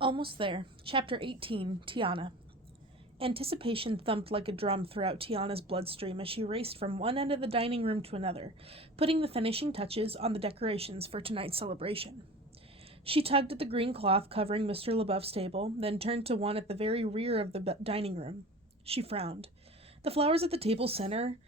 Almost there. Chapter 18, Tiana. Anticipation thumped like a drum throughout Tiana's bloodstream as she raced from one end of the dining room to another, putting the finishing touches on the decorations for tonight's celebration. She tugged at the green cloth covering Mr. LeBeouf's table, then turned to one at the very rear of the dining room. She frowned. The flowers at the table's center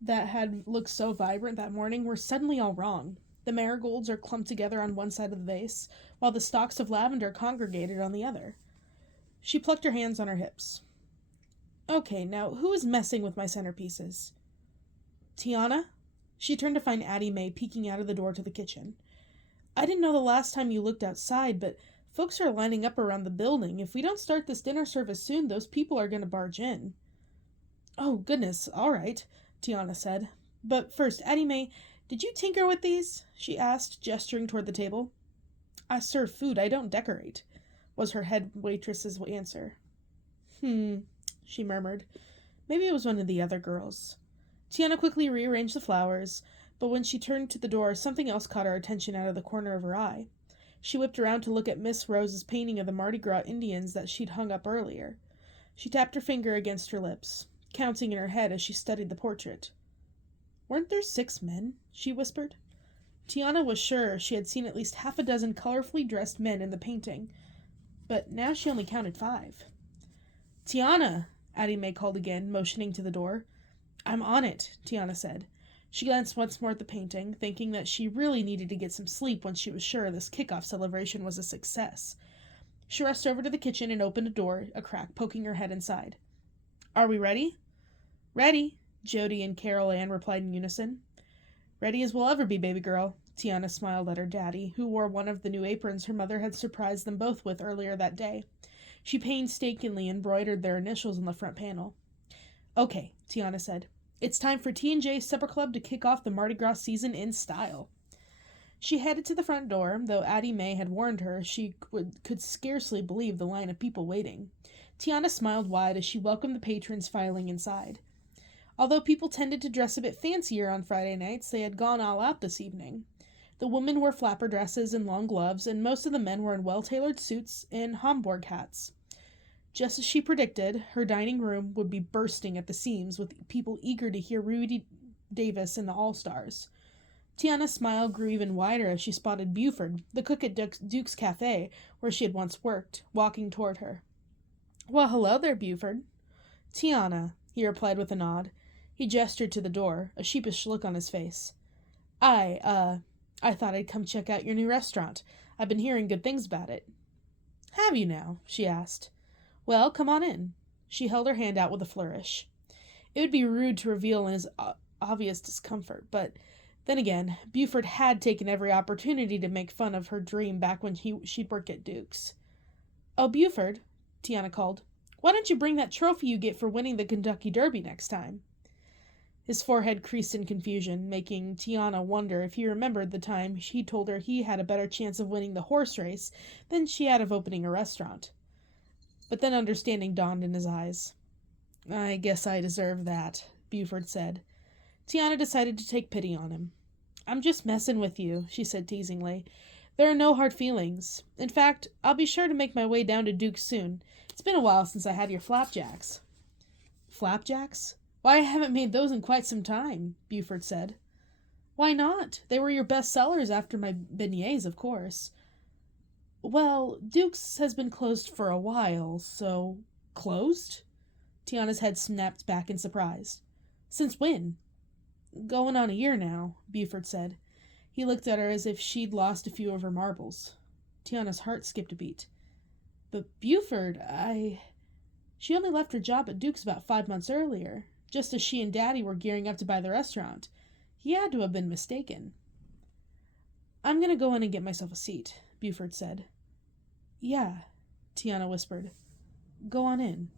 that had looked so vibrant that morning were suddenly all wrong. The marigolds are clumped together on one side of the vase, while the stalks of lavender congregated on the other. She plucked her hands on her hips. Okay, now who is messing with my centerpieces? Tiana? She turned to find Addie Mae peeking out of the door to the kitchen. I didn't know the last time you looked outside, but folks are lining up around the building. If we don't start this dinner service soon, those people are going to barge in. Oh, goodness, all right, Tiana said. But first, Addie Mae, did you tinker with these? She asked, gesturing toward the table. I serve food, I don't decorate, was her head waitress's answer. She murmured. Maybe it was one of the other girls. Tiana quickly rearranged the flowers, but when she turned to the door, something else caught her attention out of the corner of her eye. She whipped around to look at Miss Rose's painting of the Mardi Gras Indians that she'd hung up earlier. She tapped her finger against her lips, counting in her head as she studied the portrait. Weren't there 6 men? She whispered. Tiana was sure she had seen at least half a dozen colorfully dressed men in the painting, but now she only counted 5. Tiana, Addie Mae called again, motioning to the door. I'm on it, Tiana said. She glanced once more at the painting, thinking that she really needed to get some sleep once she was sure this kickoff celebration was a success. She rushed over to the kitchen and opened a door, a crack, poking her head inside. Are we ready? Ready, Jody and Carol Ann replied in unison. Ready as we'll ever be, baby girl. Tiana smiled at her daddy, who wore one of the new aprons her mother had surprised them both with earlier that day. She painstakingly embroidered their initials on the front panel. Okay, Tiana said. It's time for T&J Supper Club to kick off the Mardi Gras season in style. She headed to the front door, though Addie Mae had warned her she could scarcely believe the line of people waiting. Tiana smiled wide as she welcomed the patrons filing inside. Although people tended to dress a bit fancier on Friday nights, they had gone all out this evening. The women wore flapper dresses and long gloves, and most of the men were in well-tailored suits and Homburg hats. Just as she predicted, her dining room would be bursting at the seams with people eager to hear Rudy Davis and the All-Stars. Tiana's smile grew even wider as she spotted Buford, the cook at Duke's Cafe, where she had once worked, walking toward her. Well, hello there, Buford. Tiana, he replied with a nod. He gestured to the door, a sheepish look on his face. I thought I'd come check out your new restaurant. I've been hearing good things about it. Have you now? She asked. Well, come on in. She held her hand out with a flourish. It would be rude to reveal his obvious discomfort, but then again, Buford had taken every opportunity to make fun of her dream back when she'd worked at Duke's. Oh, Buford, Tiana called. Why don't you bring that trophy you get for winning the Kentucky Derby next time? His forehead creased in confusion, making Tiana wonder if he remembered the time he told her he had a better chance of winning the horse race than she had of opening a restaurant. But then understanding dawned in his eyes. I guess I deserve that, Buford said. Tiana decided to take pity on him. I'm just messing with you, she said teasingly. There are no hard feelings. In fact, I'll be sure to make my way down to Duke's soon. It's been a while since I had your flapjacks. Flapjacks? Why, I haven't made those in quite some time, Buford said. Why not? They were your best sellers after my beignets, of course. Well, Duke's has been closed for a while, so... Closed? Tiana's head snapped back in surprise. Since when? Going on a year now, Buford said. He looked at her as if she'd lost a few of her marbles. Tiana's heart skipped a beat. But Buford, She only left her job at Duke's about 5 months earlier, just as she and Daddy were gearing up to buy the restaurant. He had to have been mistaken. I'm going to go in and get myself a seat, Buford said. Yeah, Tiana whispered. Go on in.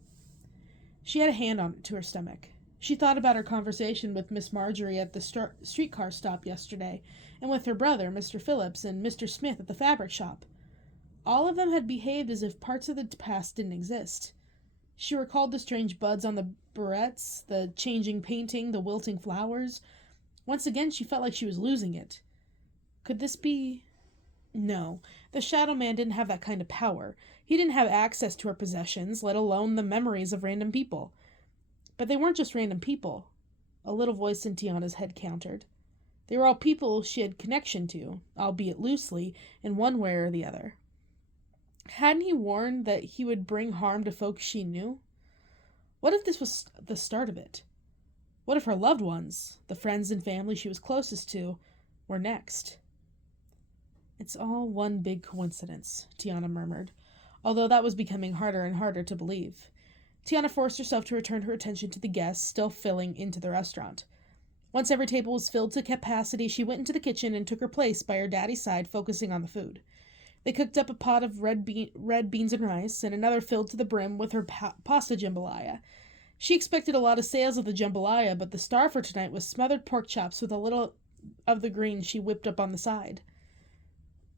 She had a hand on to her stomach. She thought about her conversation with Miss Marjorie at the streetcar stop yesterday, and with her brother, Mr. Phillips, and Mr. Smith at the fabric shop. All of them had behaved as if parts of the past didn't exist. She recalled the strange buds on the barrettes, the changing painting, the wilting flowers. Once again she felt like she was losing it. Could this be... No, the Shadow Man didn't have that kind of power. He didn't have access to her possessions, let alone the memories of random people. But they weren't just random people. A little voice in Tiana's head countered. They were all people she had connection to, albeit loosely, in one way or the other. Hadn't he warned that he would bring harm to folks she knew? What if this was the start of it? What if her loved ones, the friends and family she was closest to, were next? It's all one big coincidence, Tiana murmured, although that was becoming harder and harder to believe. Tiana forced herself to return her attention to the guests still filling into the restaurant. Once every table was filled to capacity, she went into the kitchen and took her place by her daddy's side, focusing on the food. They cooked up a pot of red beans and rice, and another filled to the brim with her pasta jambalaya. She expected a lot of sales of the jambalaya, but the star for tonight was smothered pork chops with a little of the greens she whipped up on the side.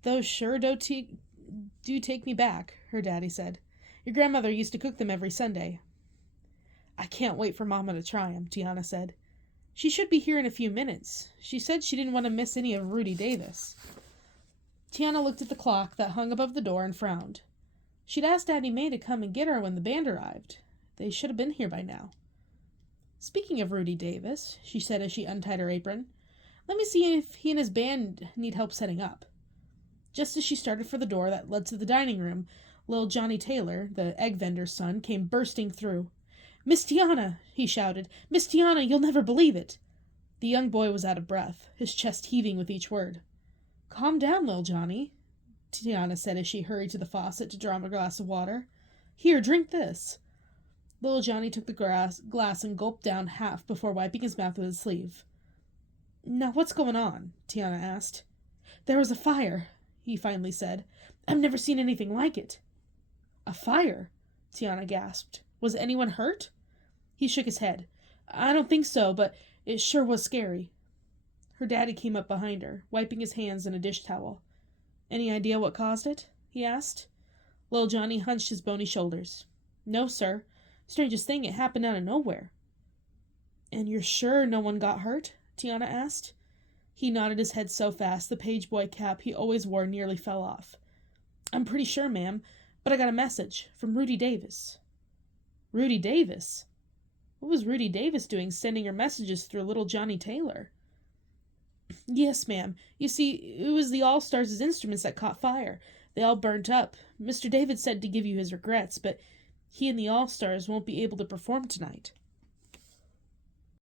"Those sure do take me back," her daddy said. "Your grandmother used to cook them every Sunday." "I can't wait for Mama to try 'em," Tiana said. "She should be here in a few minutes. She said she didn't want to miss any of Rudy Davis." Tiana looked at the clock that hung above the door and frowned. She'd asked Addie Mae to come and get her when the band arrived. They should have been here by now. "Speaking of Rudy Davis," she said as she untied her apron, "let me see if he and his band need help setting up." Just as she started for the door that led to the dining room, little Johnny Taylor, the egg vendor's son, came bursting through. "Miss Tiana!" he shouted. "Miss Tiana, you'll never believe it!" The young boy was out of breath, his chest heaving with each word. "Calm down, little Johnny," Tiana said as she hurried to the faucet to draw him a glass of water. "Here, drink this." Little Johnny took the glass and gulped down half before wiping his mouth with his sleeve. "Now what's going on?" Tiana asked. "There was a fire," he finally said. "I've never seen anything like it." "A fire?" Tiana gasped. "Was anyone hurt?" He shook his head. "I don't think so, but it sure was scary." Her daddy came up behind her, wiping his hands in a dish towel. "Any idea what caused it?" he asked. Little Johnny hunched his bony shoulders. "No, sir. Strangest thing, it happened out of nowhere." "And you're sure no one got hurt?" Tiana asked. He nodded his head so fast the page boy cap he always wore nearly fell off. "I'm pretty sure, ma'am, but I got a message from Rudy Davis." "Rudy Davis? What was Rudy Davis doing sending her messages through little Johnny Taylor?" "Yes, ma'am. You see, it was the All-Stars' instruments that caught fire. They all burnt up. Mr. David said to give you his regrets, but he and the All-Stars won't be able to perform tonight."